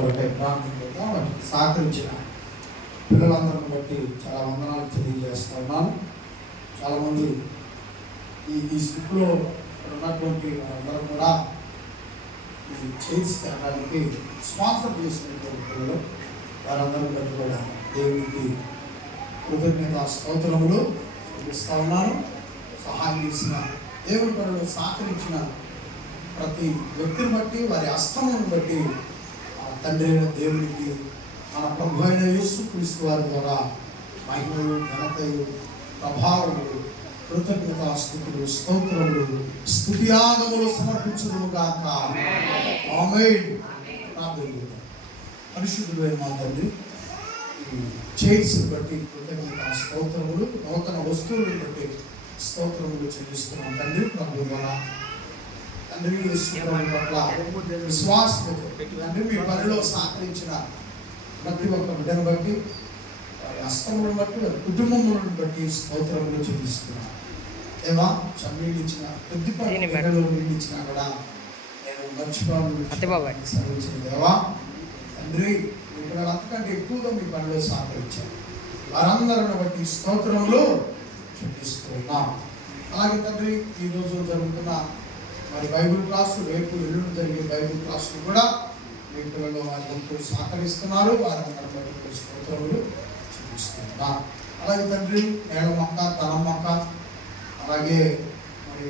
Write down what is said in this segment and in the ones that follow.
కొరకై ప్రార్థన చేద్దాం. వాటికి సహకరించిన పిల్లలందరిని బట్టి చాలా వందనాలు తెలియజేస్తా ఉన్నాను. చాలామంది ఈ స్లిప్లో ఉన్నటువంటి వారందరూ కూడా ఈ చైర్స్ తేడానికి స్పాన్సర్ చేసినటువంటి పిల్లలు వారందరూ బట్టి కూడా దేవునికి కృతజ్ఞత స్తోత్రములు చూపిస్తూ ఉన్నాను. సహాయం చేసిన దేవుని పనులు సహకరించిన ప్రతి వ్యక్తిని బట్టి వారి అస్తమును బట్టి తండ్రి అయిన దేవునికి మన ప్రభు అయిన యేసుక్రీస్తు వారి ద్వారా మహిమలు, ఘనతయు, ప్రభావములు, కృతజ్ఞత స్తుతులు, స్తోత్రములు, స్తుతియాగములు సమర్పించుదుము గాక. ఆమేన్. ప్రార్థన చేద్దాం. పరిశుద్ధుడు అయిన మా తండ్రి, ఈ చైర్స్ బట్టి కృతజ్ఞత స్తోత్రములు, నూతన వస్తువులను బట్టి స్తోత్రములు చెల్లిస్తున్నాం తండ్రి. ప్రభు ద్వారా తండ్రి పట్ల విశ్వాసంతో తండ్రి మీ పనిలో సహకరించిన ప్రతి ఒక్క బిడ్డను బట్టి, వారి హస్తములను బట్టి, వారి కుటుంబములను బట్టి స్తోత్రములు చెల్లిస్తున్నాం. ఏమా చన్నీళ్ళిచ్చిన కొద్దిపాటి బిడ్డలు నీళ్ళిచ్చినా కూడా నేను మర్చిపోవాలని సర్వించిన దేవా తండ్రి, మీ పిల్లలు అంతకంటే ఎక్కువగా మీ పనిలో సహకరించారు. వారందరిని బట్టి స్తోత్రములు చెల్లిస్తున్నాం. అలాగే తండ్రి ఈరోజు జరుగుతున్న మరి బైబిల్ క్లాసు, రేపు ఎల్లుండి జరిగే బైబిల్ క్లాసులు కూడా మీ పిల్లలు వారి వంతు సహకరిస్తున్నారు. వారందరిని బట్టి స్తోత్రములు చూపిస్తున్నాం. అలాగే తండ్రి మేడమక్క, తనమ్మక్క, అలాగే మరి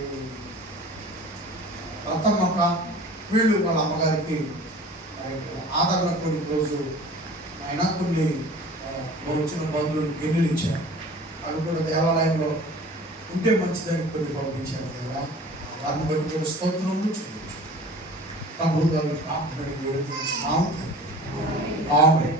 రతమ్మక్క, వీళ్ళు వాళ్ళ అమ్మగారికి ఆదరణ కొన్ని రోజు ఆయన కొన్ని వచ్చిన బంధువులు గిన్నెలు ఇచ్చారు. అవి కూడా దేవాలయంలో ఉంటే మంచిదని కొన్ని పంపించారు కదా. వారిని బట్టి కూడా స్తోత్రములు చెల్లించు. ప్రభు గారి ప్రార్థన వేడుకుంటున్నాం. ఆమేన్.